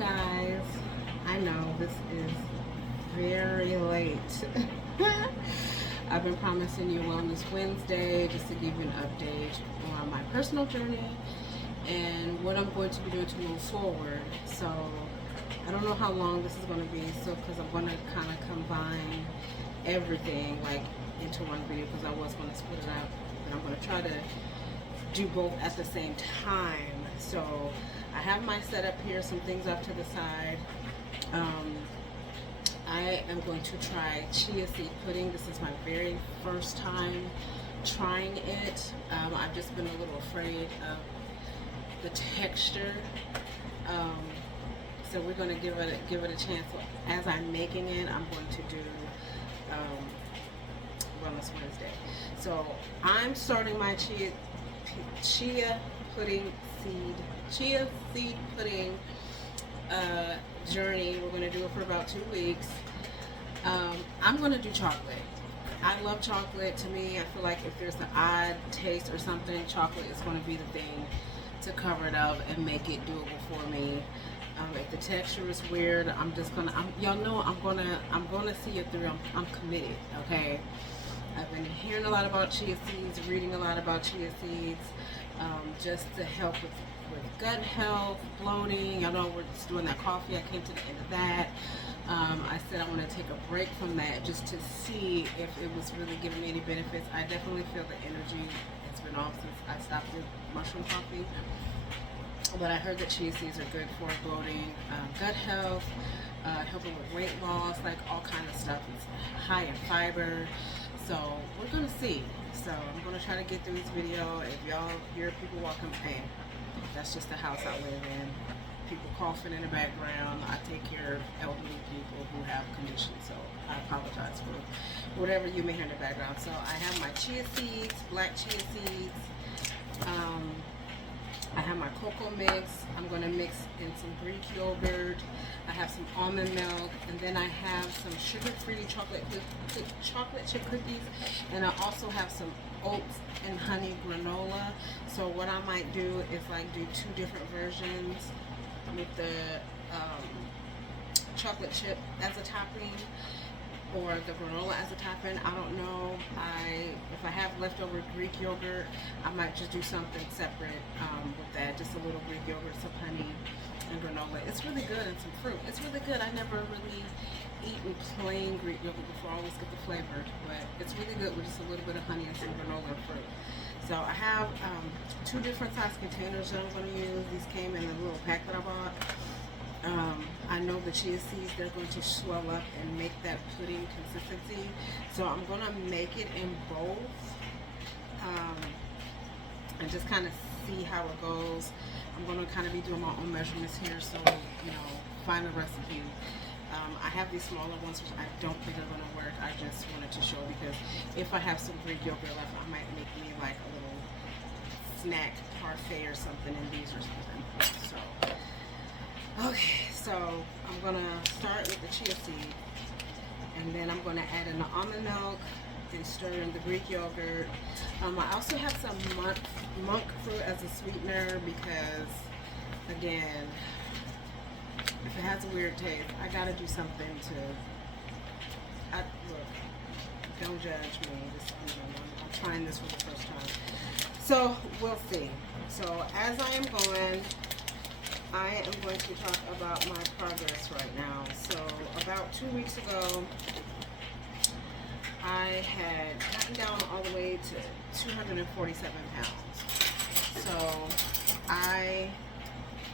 guys. I know this is very late. I've been promising you Wellness Wednesday just to give you an update on my personal journey and what I'm going to be doing to move forward. So I don't know how long this is going to be, so because I'm going to kind of combine everything like into one video because I was going to split it up, and I'm going to try to do both at the same time. So I have my setup here, some things up to the side. I am going to try chia seed pudding. This is my very first time trying it. I've just been a little afraid of the texture. So we're going to give it a chance. So as I'm making it, I'm going to do Wellness Wednesday. So I'm starting my chia seed pudding journey. We're going to do it for about 2 weeks. I'm going to do chocolate. I love chocolate. To me, I feel like if there's an odd taste or something, chocolate is going to be the thing to cover it up and make it doable for me. If the texture is weird, y'all know I'm gonna see it through. I'm committed. Okay. I've been hearing a lot about chia seeds, reading a lot about chia seeds, just to help with gut health, bloating. Y'all know we're just doing that coffee. I came to the end of that. I said I want to take a break from that just to see if it was really giving me any benefits. I definitely feel the energy has been off since I stopped with mushroom coffee. But I heard that chia seeds are good for bloating, gut health, helping with weight loss, like all kind of stuff. It's high in fiber. So we're going to see. So I'm going to try to get through this video. If y'all hear people walking, hey, that's just the house I live in. People coughing in the background. I take care of elderly people who have conditions. So I apologize for whatever you may hear in the background. So I have my chia seeds, black chia seeds. I have my cocoa mix. I'm going to mix in some Greek yogurt. I have some almond milk, and then I have some sugar-free chocolate chip cookies, and I also have some oats and honey granola. So what I might do is like do 2 different versions with the chocolate chip as a topping or the granola as a topping. I don't know. If I have leftover Greek yogurt, I might just do something separate with that. Just a little Greek yogurt, some honey, and granola. It's really good, and some fruit. It's really good. I never really eaten plain Greek yogurt before. I always get the flavored, but it's really good with just a little bit of honey and some granola and fruit. So I have 2 different size containers that I'm going to use. These came in the little pack that I bought. I know the chia seeds, they're going to swell up and make that pudding consistency. So I'm going to make it in both and just kind of see how it goes. I'm going to kind of be doing my own measurements here, so, find a recipe. I have these smaller ones, which I don't think are going to work. I just wanted to show because if I have some Greek yogurt left, I might make me like a little snack parfait or something in these or something. So. Okay, so I'm going to start with the chia seed, and then I'm going to add in the almond milk and stir in the Greek yogurt. I also have some monk fruit as a sweetener because, again, if it has a weird taste, I got to do something to, look, don't judge me. I'm trying this for the first time. So we'll see. So as I am going, I am going to talk about my progress right now. So about 2 weeks ago, I had gotten down all the way to 247 pounds. So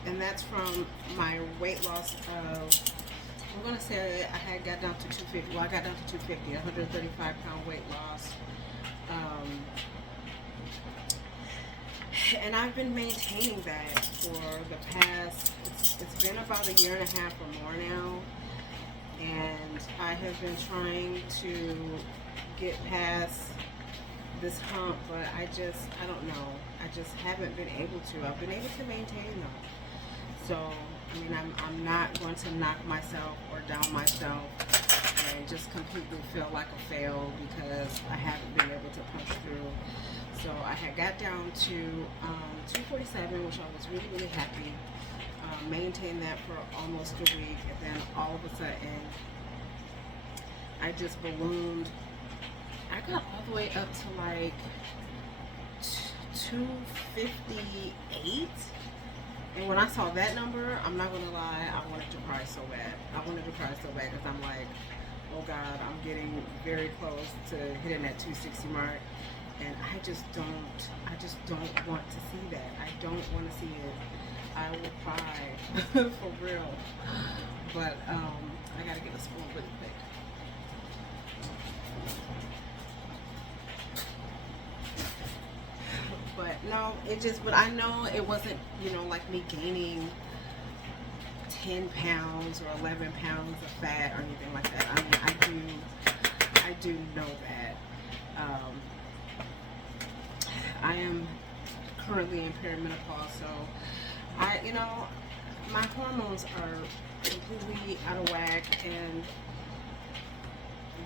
and that's from my weight loss of, I'm going to say I had got down to 250. Well, I got down to 250, 135 pound weight loss. And I've been maintaining that for the past, it's been about 1.5 years or more now, and I have been trying to get past this hump, but I don't know, I just haven't been able to. I've been able to maintain them. So, I mean, I'm not going to knock myself or down myself and just completely feel like a fail because I haven't been able to punch through. So I had got down to 247, which I was really, really happy. maintained that for almost a week, and then all of a sudden, I just ballooned. I got all the way up to like 258. And when I saw that number, I'm not gonna lie, I wanted to cry so bad. I wanted to cry so bad because I'm like, oh God, I'm getting very close to hitting that 260 mark. And I just don't want to see that. I don't want to see it. I will cry for real. But I gotta get a spoon really quick. But no, but I know it wasn't, like me gaining 10 pounds or 11 pounds of fat or anything like that. I mean, I do know that. I am currently in perimenopause, so my hormones are completely out of whack, and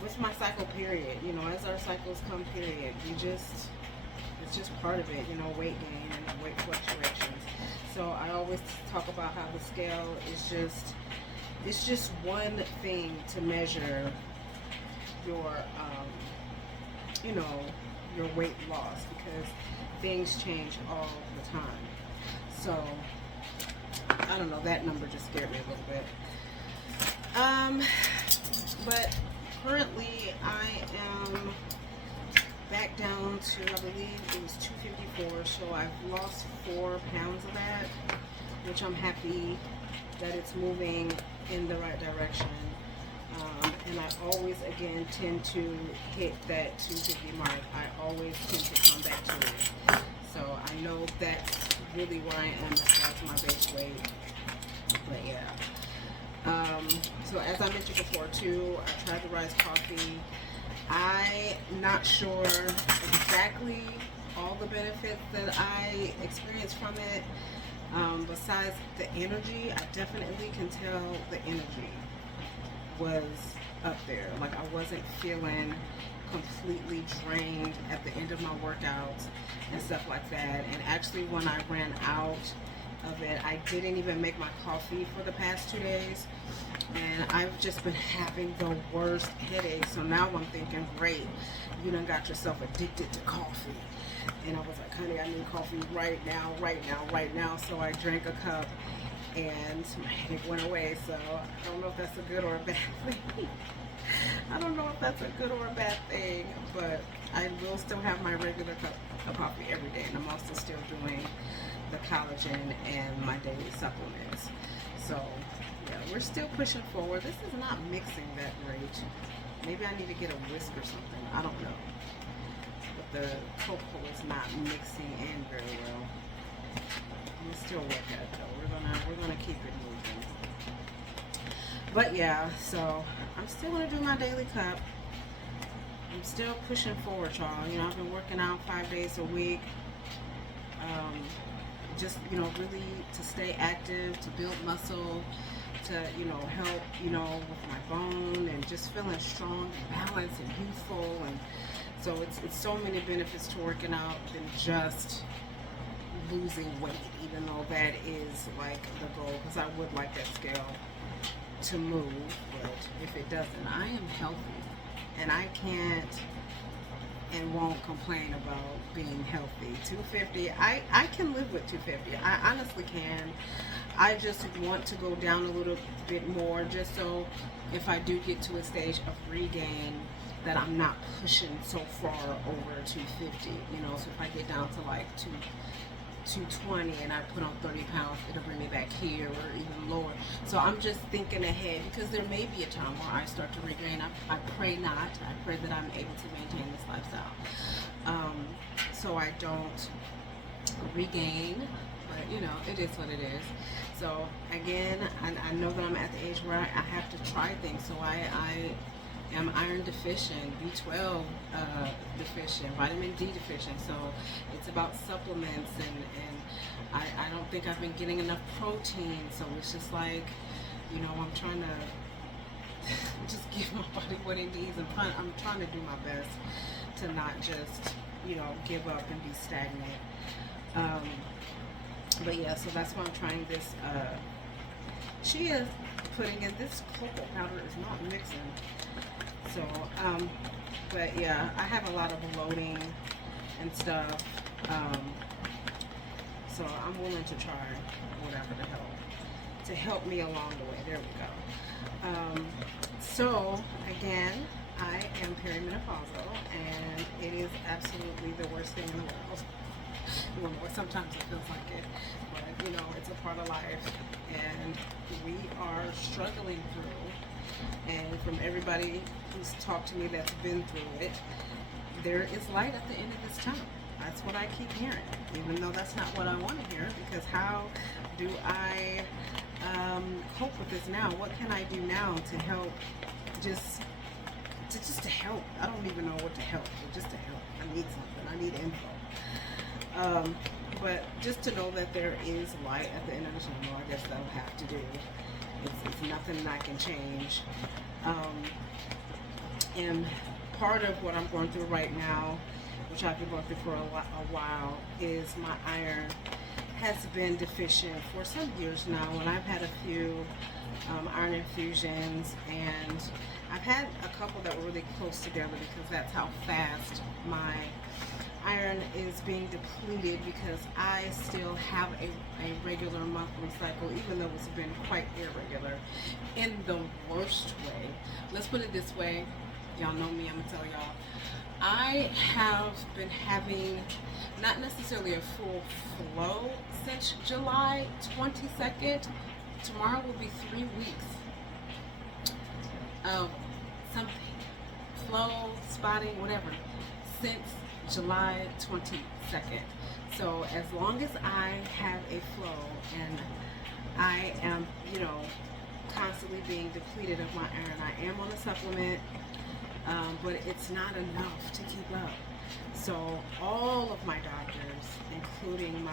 with my cycle period, as our cycles come period, it's just part of it, weight gain and weight fluctuations. So I always talk about how the scale is it's just one thing to measure your, your weight loss, because things change all the time. So I don't know, that number just scared me a little bit. But currently I am back down to, I believe it was 254, so I've lost 4 pounds of that, which I'm happy that it's moving in the right direction. And I always, again, tend to hit that 250 mark. I always tend to come back to it. So I know that's really where I am as far as my base weight. But yeah. So as I mentioned before too, I tried the rice coffee. I'm not sure exactly all the benefits that I experienced from it. Besides the energy, I definitely can tell the energy was up there. Like, I wasn't feeling completely drained at the end of my workouts and stuff like that. And actually, when I ran out of it, I didn't even make my coffee for the past 2 days, and I've just been having the worst headaches. So now I'm thinking, great, you done got yourself addicted to coffee. And I was like, honey, I need coffee right now. So I drank a cup and my headache went away. So I don't know if that's a good or a bad thing. But I will still have my regular cup of coffee every day, and I'm also still doing the collagen and my daily supplements. So yeah, we're still pushing forward. This is not mixing that great. Maybe I need to get a whisk or something. I don't know. But the cocoa is not mixing in very well. We'll still work at it though. We're gonna keep it moving. But yeah, so I'm still gonna do my daily cup. I'm still pushing forward, y'all. I've been working out 5 days a week. Just, really to stay active, to build muscle, to, help, with my bone, and just feeling strong and balanced and youthful. And so it's so many benefits to working out than just losing weight, even though that is like the goal, because I would like that scale to move. But if it doesn't, I am healthy, and I can't and won't complain about being healthy. 250, I can live with 250. I honestly can. I just want to go down a little bit more, just so if I do get to a stage of regain, that I'm not pushing so far over 250. So if I get down to like 220 and I put on 30 pounds, it'll bring me back here or even lower. So I'm just thinking ahead, because there may be a time where I start to regain. I pray not. I pray that I'm able to maintain this lifestyle, so I don't regain. But it is what it is. So again, I know that I'm at the age where I have to try things. So I am iron deficient, B12 deficient, vitamin D deficient. So it's about supplements, and I don't think I've been getting enough protein. So it's just like, I'm trying to just give my body what it needs. I'm trying to do my best to not just, give up and be stagnant. But yeah, so that's why I'm trying this she is putting in this cocoa powder is not mixing. So, but yeah, I have a lot of bloating and stuff. Um, so I'm willing to try whatever to help me along the way. There we go. So again, I am perimenopausal, and it is absolutely the worst thing in the world. Well, sometimes it feels like it, but you know, it's a part of life, and we are struggling through. And from everybody who's talked to me that's been through it, there is light at the end of this tunnel. That's what I keep hearing, even though that's not what I want to hear, because how do I cope with this now? What can I do now to help, just to help? I don't even know what to help, but just to help. I need something. I need info. But just to know that there is light at the end of the tunnel, I guess that'll have to do. It's nothing I can change. And part of what I'm going through right now, which I've been going through for a while, is my iron has been deficient for some years now, and I've had a few iron infusions, and I've had a couple that were really close together because that's how fast my iron is being depleted, because I still have a regular monthly cycle, even though it's been quite irregular in the worst way. Let's put it this way. Y'all know me, I'm gonna tell y'all. I have been having not necessarily a full flow since July 22nd. Tomorrow will be 3 weeks of something, flow, spotting, whatever, since July 22nd. So as long as I have a flow and I am, you know, constantly being depleted of my iron, I am on a supplement, but it's not enough to keep up. So all of my doctors, including my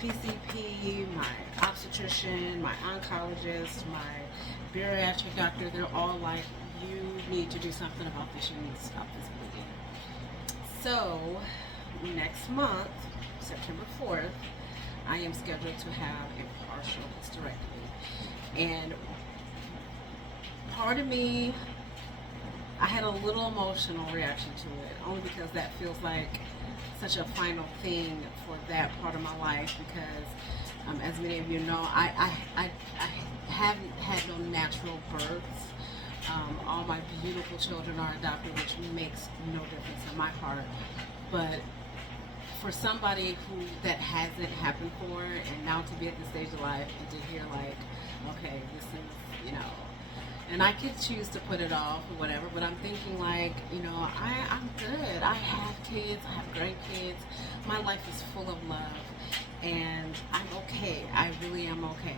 PCP, my obstetrician, my oncologist, my bariatric doctor, they're all like, you need to do something about this. You need to stop this bleeding. So next month, September 4th, I am scheduled to have a partial hysterectomy. And part of me, I had a little emotional reaction to it, only because that feels like such a final thing for that part of my life, because as many of you know, I haven't had no natural births. All my beautiful children are adopted, which makes no difference in my heart. But for somebody who that hasn't happened for, and now to be at this stage of life and to hear like, okay, this is, you know, and I could choose to put it off or whatever, but I'm thinking like, you know, I'm good. I have kids, I have grandkids. My life is full of love, and I'm okay. I really am okay.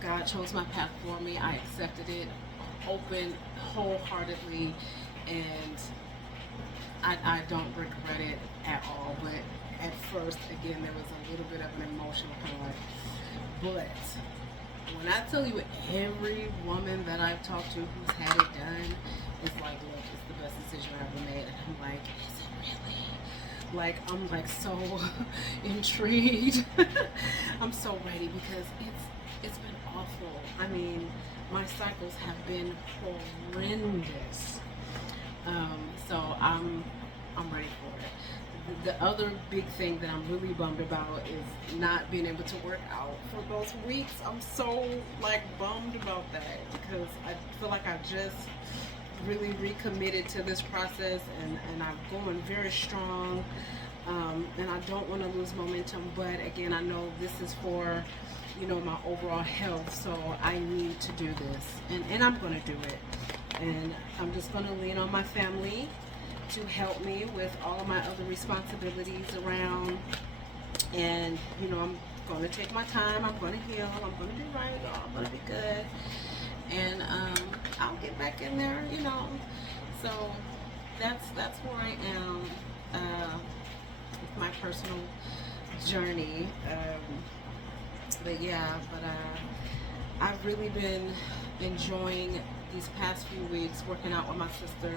God chose my path for me. I accepted it open, wholeheartedly, and I don't regret it at all. But at first, again, there was a little bit of an emotional kind of like, but when I tell you, every woman that I've talked to who's had it done is like, look, it's the best decision I ever made. And I'm like, is it really? Like, I'm like so intrigued. I'm so ready, because it's been awful. I mean, my cycles have been horrendous. So I'm ready for it. The other big thing that I'm really bummed about is not being able to work out for those weeks. I'm so like bummed about that, because I feel like I just really recommitted to this process, and I'm going very strong, and I don't want to lose momentum. But again, I know this is for, you know, my overall health, so I need to do this, and I'm going to do it. And I'm just going to lean on my family to help me with all of my other responsibilities around. And, you know, I'm going to take my time. I'm going to heal. I'm going to be right. I'm going to be good. And I'll get back in there, you know. So that's where I am with my personal journey. But yeah, I've really been enjoying these past few weeks working out with my sister,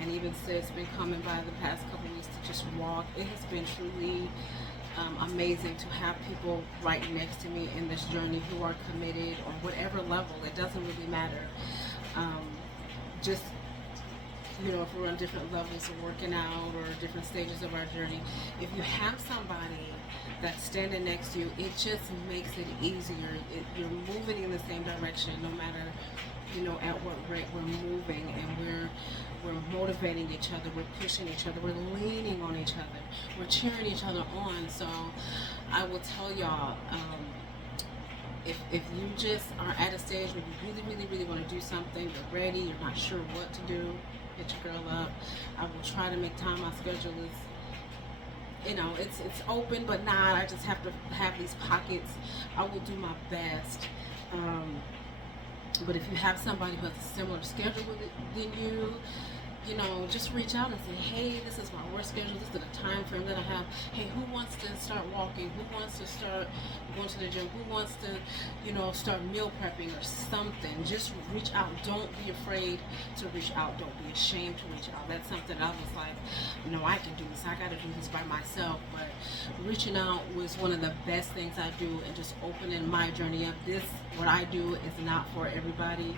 and even Sis been coming by the past couple weeks to just walk. It has been truly amazing to have people right next to me in this journey who are committed on whatever level. It doesn't really matter. Um, just, if we're on different levels of working out or different stages of our journey, if you have somebody that's standing next to you, it just makes it easier. You're moving in the same direction, no matter, at what rate we're moving, and we're motivating each other, we're pushing each other, we're leaning on each other, we're cheering each other on. So I will tell y'all, if you just are at a stage where you really, really, really want to do something, you're ready, you're not sure what to do, hit your girl up. I will try to make time. My schedule is, it's open, but not. I just have to have these pockets. I will do my best. But if you have somebody who has a similar schedule than you, just reach out and say, hey, this is my work schedule. This is the time frame that I have. Hey, who wants to start walking? Who wants to start going to the gym? Who wants to, start meal prepping or something? Just reach out. Don't be afraid to reach out. Don't be ashamed to reach out. That's something I was like, no, I can do this. I got to do this by myself. But reaching out was one of the best things I do, and just opening my journey up. What I do is not for everybody,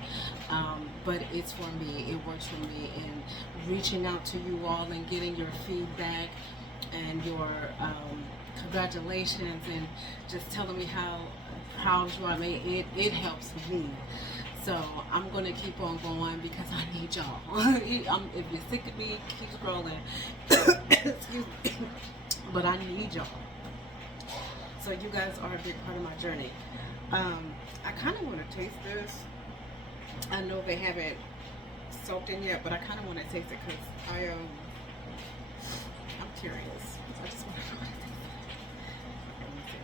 but it's for me. It works for me. And reaching out to you all and getting your feedback and your congratulations, and just telling me how proud you are. It helps me. So I'm going to keep on going because I need y'all. If you're sick of me, keep scrolling. Excuse me. But I need y'all. So you guys are a big part of my journey. I kind of want to taste this. I know they haven't soaked in yet, but I kind of want to taste it because I'm curious. So I just want to taste it. Okay, let me see.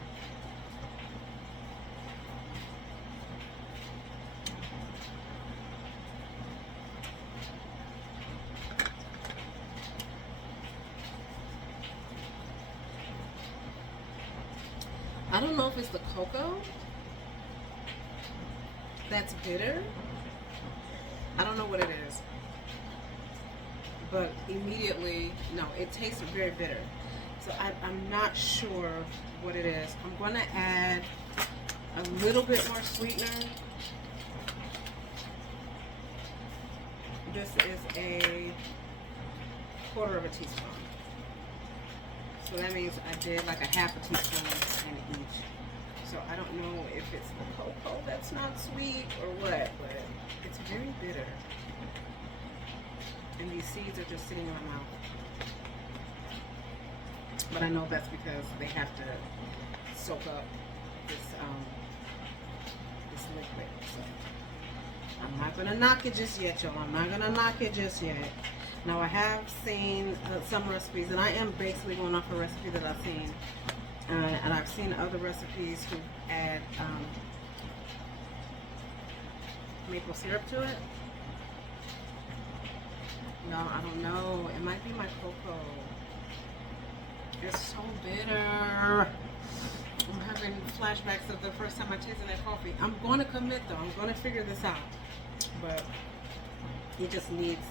I don't know if it's the cocoa that's bitter. I don't know what it is, but immediately, no, it tastes very bitter. So I'm not sure what it is. I'm going to add a little bit more sweetener. This is a 1/4 of a teaspoon. So that means I did like a 1/2 teaspoon in each. So I don't know if it's the cocoa that's not sweet or what, but it's very bitter. And these seeds are just sitting in my mouth. But I know that's because they have to soak up this liquid. So I'm not gonna knock it just yet, y'all. I'm not gonna knock it just yet. Now I have seen some recipes, and I am basically going off a recipe that I've seen. And I've seen other recipes who add maple syrup to it. No, I don't know. It might be my cocoa. It's so bitter. I'm having flashbacks of the first time I tasted that coffee. I'm going to commit though. I'm going to figure this out. But it just needs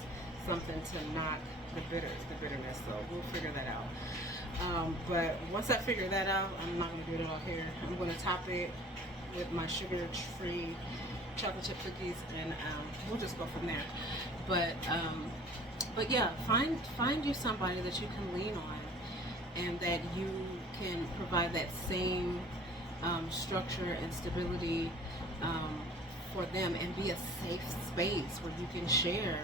something to knock the bitterness. So we'll figure that out. But once I figure that out, I'm not going to do it all here. I'm going to top it with my sugar-free chocolate chip cookies, and we'll just go from there. But yeah, find you somebody that you can lean on, and that you can provide that same structure and stability for them, and be a safe space where you can share,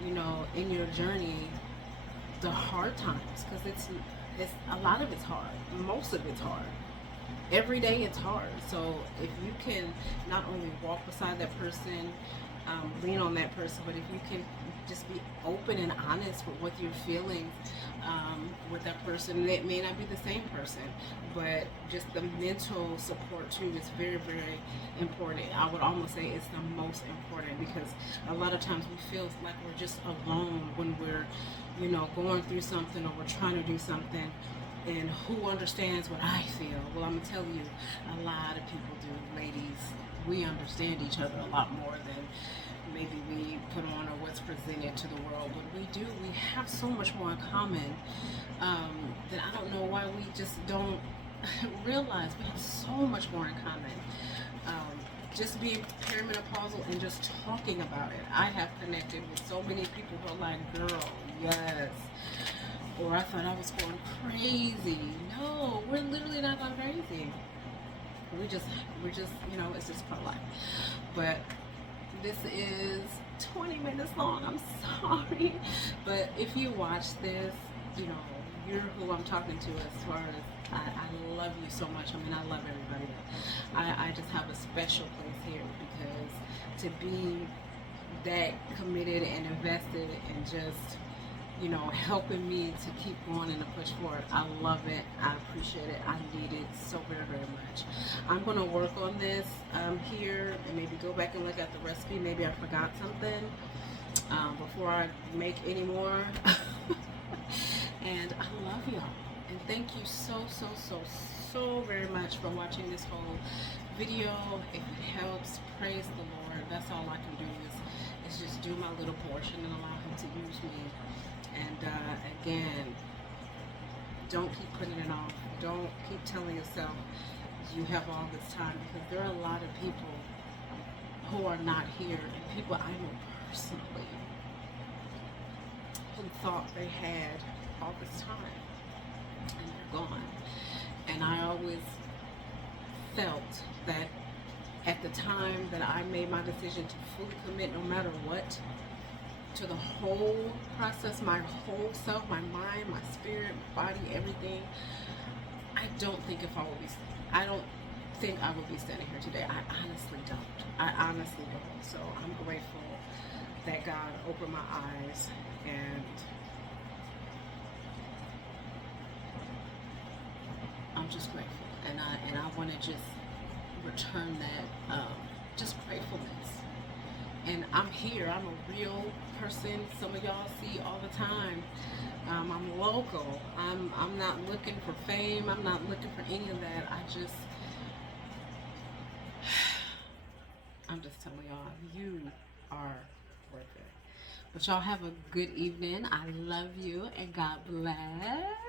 in your journey, the hard times, because it's a lot of it's hard. Most of it's hard. Every day it's hard. So if you can not only walk beside that person, lean on that person, but if you can just be open and honest with what you're feeling with that person. It may not be the same person, but just the mental support too is very, very important. I would almost say it's the most important, because a lot of times we feel like we're just alone when we're, going through something, or we're trying to do something. And who understands what I feel? Well, I'm gonna tell you, a lot of people do. Ladies, we understand each other a lot more than maybe we put on, or what's presented to the world. But we do. We have so much more in common that I don't know why we just don't realize we have so much more in common. Um, just being perimenopausal and just talking about it. I have connected with so many people who are like, girl, yes. Or I thought I was going crazy. No, we're literally not going crazy. We just, it's just part of life. But this is 20 minutes long. I'm sorry. But if you watch this, you know, you're who I'm talking to as far as I love you so much. I mean, I love everybody. I just have a special place here because to be that committed and invested and just, you know, helping me to keep going and to push forward. I love it. I appreciate it. I need it so very, very much. I'm going to work on this here and maybe go back and look at the recipe. Maybe I forgot something before I make any more. And I love y'all. And thank you so very much for watching this whole video. If it helps, praise the Lord. That's all I can do is just do my little portion and allow Him to use me. And again, don't keep putting it off. Don't keep telling yourself you have all this time, because there are a lot of people who are not here, and people I know personally who thought they had all this time, and they're gone. And I always felt that at the time that I made my decision to fully commit, no matter what, to the whole process, my whole self, my mind, my spirit, my body, everything, I don't think I would be standing here today. I honestly don't. I honestly don't. So I'm grateful that God opened my eyes, and I'm just grateful. And I want to just return that just gratefulness. And I'm here. I'm a real person. Some of y'all see all the time. I'm local. I'm not looking for fame. I'm not looking for any of that. I'm just telling y'all, you are worth it. But y'all have a good evening. I love you, and God bless.